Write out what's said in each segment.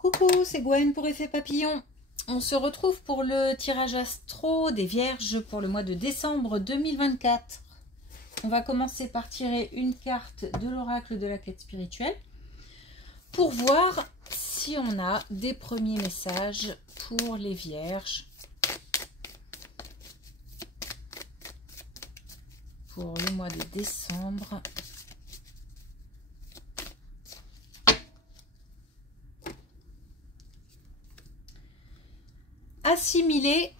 Coucou, c'est Gwen pour Effet Papillon. On se retrouve pour le tirage astro des Vierges pour le mois de décembre 2024. On va commencer par tirer une carte de l'oracle de la quête spirituelle pour voir si on a des premiers messages pour les Vierges pour le mois de décembre. Assimiler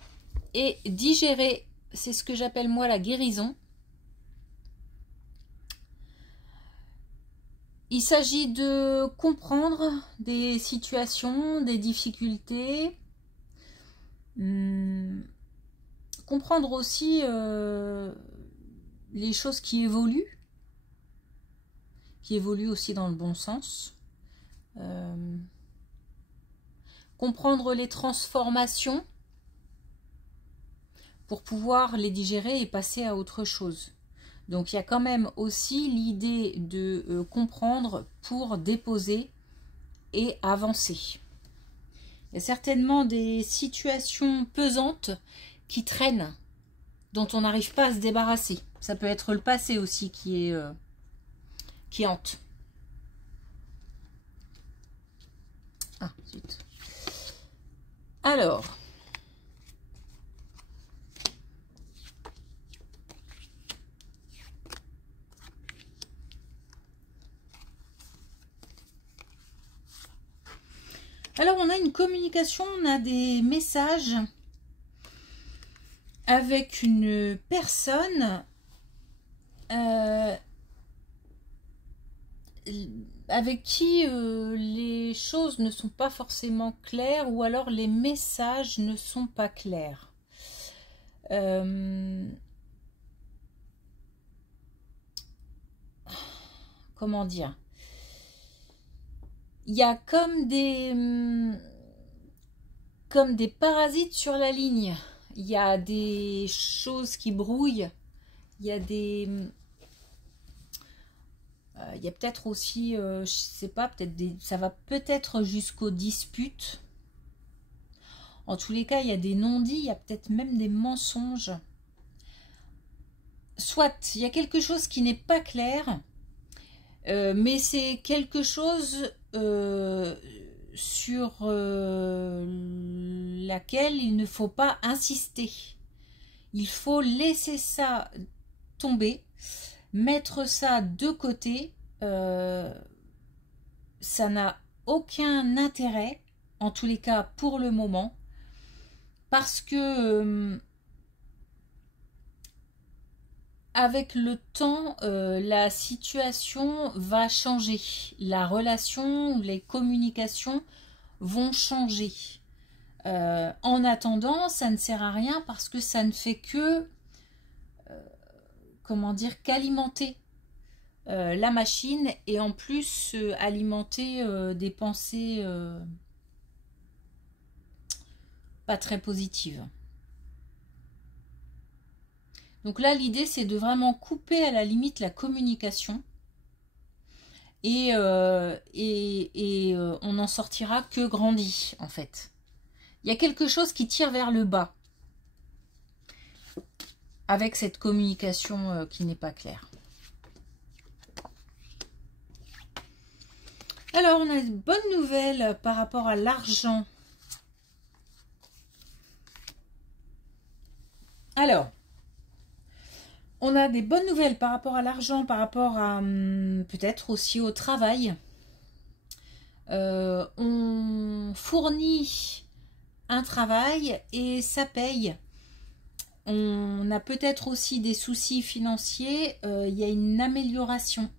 et digérer, c'est ce que j'appelle moi la guérison. Il s'agit de comprendre des situations, des difficultés, comprendre aussi les choses qui évoluent aussi dans le bon sens. Comprendre les transformations pour pouvoir les digérer et passer à autre chose. Donc il y a quand même aussi l'idée de comprendre pour déposer et avancer. Il y a certainement des situations pesantes qui traînent, dont on n'arrive pas à se débarrasser. Ça peut être le passé aussi qui hante. Ah, zut. Alors, on a une communication, on a des messages avec une personne avec qui les choses ne sont pas forcément claires ou alors les messages ne sont pas clairs. Comment dire? Il y a comme des parasites sur la ligne. Il y a des choses qui brouillent. Il y a il y a peut-être aussi, je sais pas, peut-être ça va peut-être jusqu'aux disputes. En tous les cas, il y a des non-dits, il y a peut-être même des mensonges. Soit, il y a quelque chose qui n'est pas clair, mais c'est quelque chose sur laquelle il ne faut pas insister. Il faut laisser ça tomber, mettre ça de côté. Ça n'a aucun intérêt, en tous les cas pour le moment, parce que avec le temps, la situation va changer. La relation, les communications vont changer. En attendant, ça ne sert à rien parce que ça ne fait que, comment dire, qu'alimenter la machine et en plus alimenter des pensées pas très positives. Donc là, l'idée, c'est de vraiment couper à la limite la communication et on n'en sortira que grandi, en fait. Il y a quelque chose qui tire vers le bas avec cette communication qui n'est pas claire. Alors, on a de bonnes nouvelles par rapport à l'argent. Alors, on a des bonnes nouvelles par rapport à l'argent, par rapport à peut-être aussi au travail. On fournit un travail et ça paye. On a peut-être aussi des soucis financiers. Il y a une amélioration.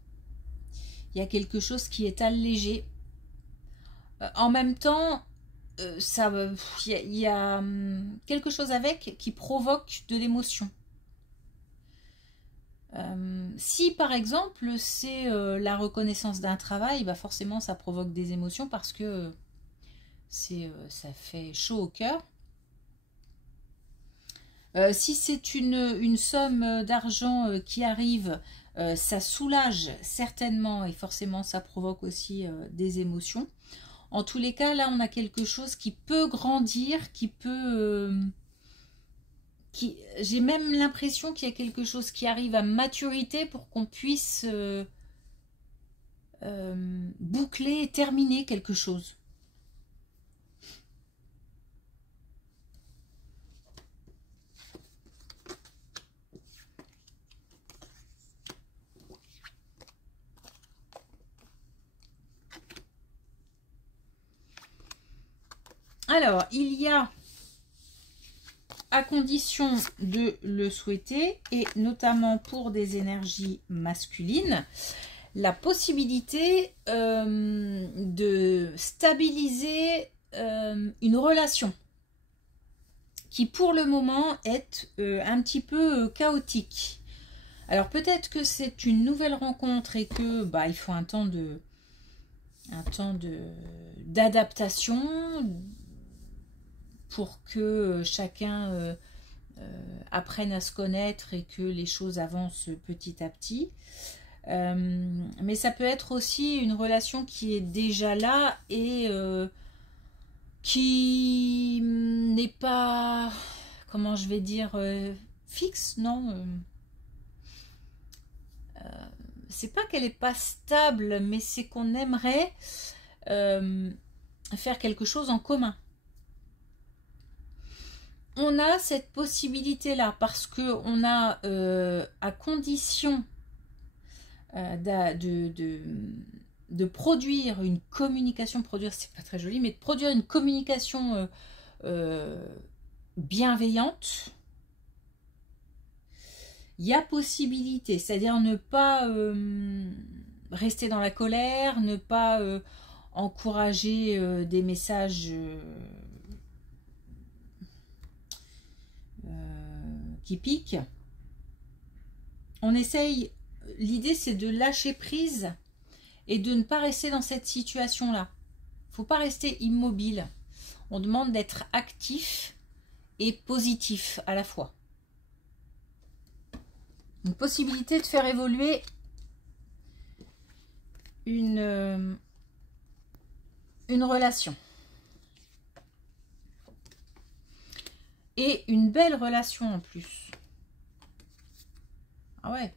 Il y a quelque chose qui est allégé. En même temps, il y a quelque chose avec qui provoque de l'émotion. Si par exemple c'est la reconnaissance d'un travail, bah forcément ça provoque des émotions parce que ça fait chaud au cœur. Si c'est une somme d'argent qui arrive, ça soulage certainement et forcément ça provoque aussi des émotions. En tous les cas, là, on a quelque chose qui peut grandir, qui peut... j'ai même l'impression qu'il y a quelque chose qui arrive à maturité pour qu'on puisse boucler, terminer quelque chose. Alors, il y a, à condition de le souhaiter, et notamment pour des énergies masculines, la possibilité de stabiliser une relation qui, pour le moment, est un petit peu chaotique. Alors, peut-être que c'est une nouvelle rencontre et que il faut un temps d'adaptation pour que chacun apprenne à se connaître et que les choses avancent petit à petit. Mais ça peut être aussi une relation qui est déjà là et qui n'est pas, comment je vais dire, fixe, non c'est pas qu'elle n'est pas stable, mais c'est qu'on aimerait faire quelque chose en commun. On a cette possibilité-là parce qu'on a, à condition de produire une communication, produire c'est pas très joli, mais de produire une communication bienveillante, il y a possibilité, c'est-à-dire ne pas rester dans la colère, ne pas encourager des messages qui piquent. On essaye, l'idée c'est de lâcher prise et de ne pas rester dans cette situation-là. Il ne faut pas rester immobile. On demande d'être actif et positif à la fois. Une possibilité de faire évoluer une relation. Et une belle relation en plus. Ah ouais.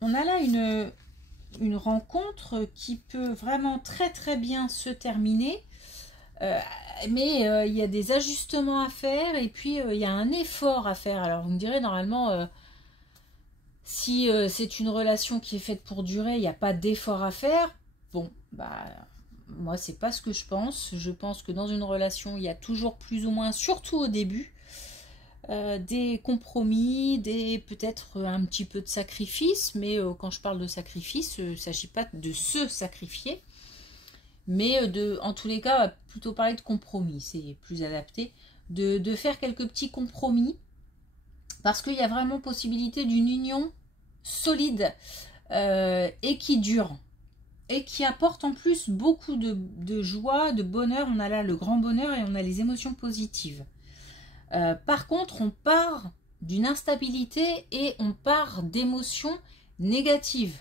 On a là une rencontre qui peut vraiment très très bien se terminer. Mais il y a des ajustements à faire et puis il y a un effort à faire. Alors vous me direz, normalement, si c'est une relation qui est faite pour durer, il n'y a pas d'effort à faire. Bon, moi c'est pas ce que je pense. Je pense que dans une relation, il y a toujours plus ou moins, surtout au début, des compromis, peut-être un petit peu de sacrifice. Mais quand je parle de sacrifice, il ne s'agit pas de se sacrifier. Mais en tous les cas, on va plutôt parler de compromis, c'est plus adapté, de faire quelques petits compromis, parce qu'il y a vraiment possibilité d'une union solide et qui dure, et qui apporte en plus beaucoup de joie, de bonheur. On a là le grand bonheur et on a les émotions positives. Par contre, on part d'une instabilité et on part d'émotions négatives.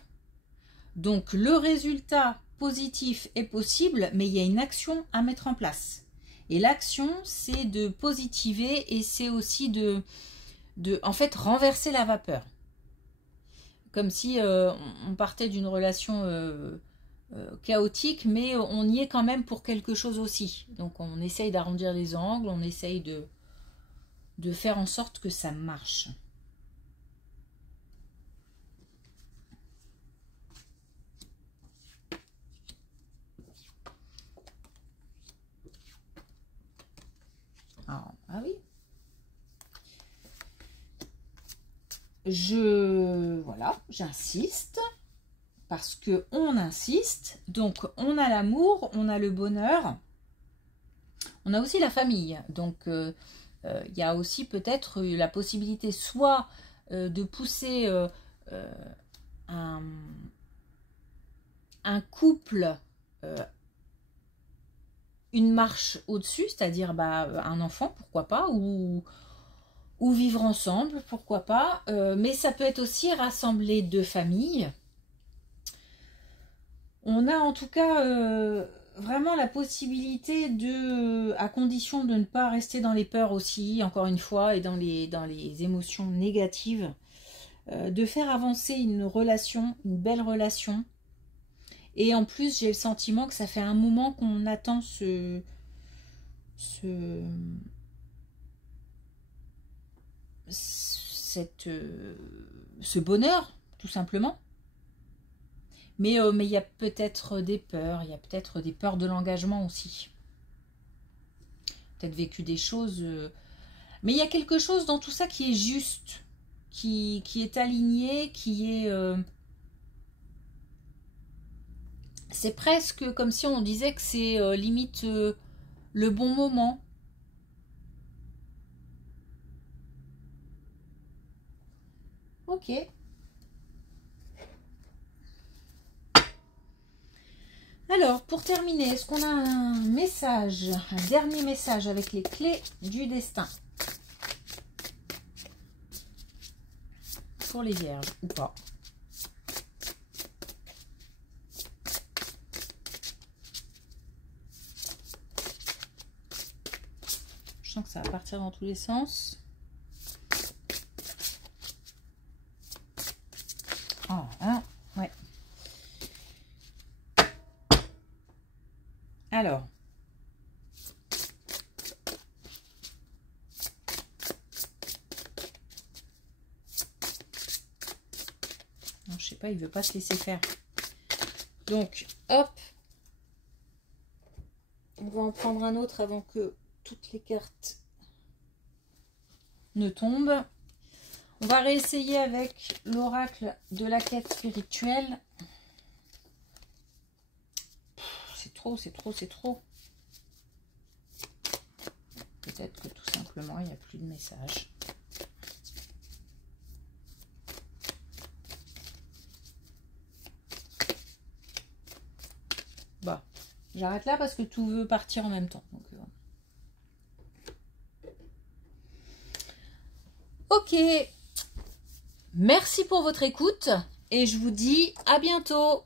Donc le résultat positif est possible, mais il y a une action à mettre en place. Et l'action, c'est de positiver et c'est aussi de en fait renverser la vapeur. Comme si on partait d'une relation chaotique, mais on y est quand même pour quelque chose aussi. Donc on essaye d'arrondir les angles, on essaye de faire en sorte que ça marche. Ah oui. Voilà, j'insiste. Parce que on insiste. Donc, on a l'amour, on a le bonheur. On a aussi la famille. Donc, il y a aussi peut-être la possibilité soit de pousser un couple une marche au-dessus, c'est-à-dire un enfant, pourquoi pas, ou vivre ensemble, pourquoi pas, mais ça peut être aussi rassembler deux familles, On a en tout cas vraiment la possibilité de, à condition de ne pas rester dans les peurs aussi, encore une fois, et dans les émotions négatives, de faire avancer une relation, une belle relation. Et en plus, j'ai le sentiment que ça fait un moment qu'on attend ce bonheur, tout simplement. Mais il y a peut-être des peurs, il y a peut-être des peurs de l'engagement aussi. Peut-être vécu des choses. Mais il y a quelque chose dans tout ça qui est juste, qui est aligné, qui est... c'est presque comme si on disait que c'est limite le bon moment. Ok. Alors, pour terminer, est-ce qu'on a un message, un dernier message avec les clés du destin pour les vierges ou pas? Je sens que ça va partir dans tous les sens. Oh, hein, ouais. Alors. Non, je sais pas, il veut pas se laisser faire. Donc, hop. On va en prendre un autre avant que toutes les cartes ne tombent. On va réessayer avec l'oracle de la quête spirituelle. C'est trop, c'est trop, c'est trop. Peut-être que tout simplement, il n'y a plus de message. Bon, j'arrête là parce que tout veut partir en même temps. Donc, ok. Merci pour votre écoute et je vous dis à bientôt.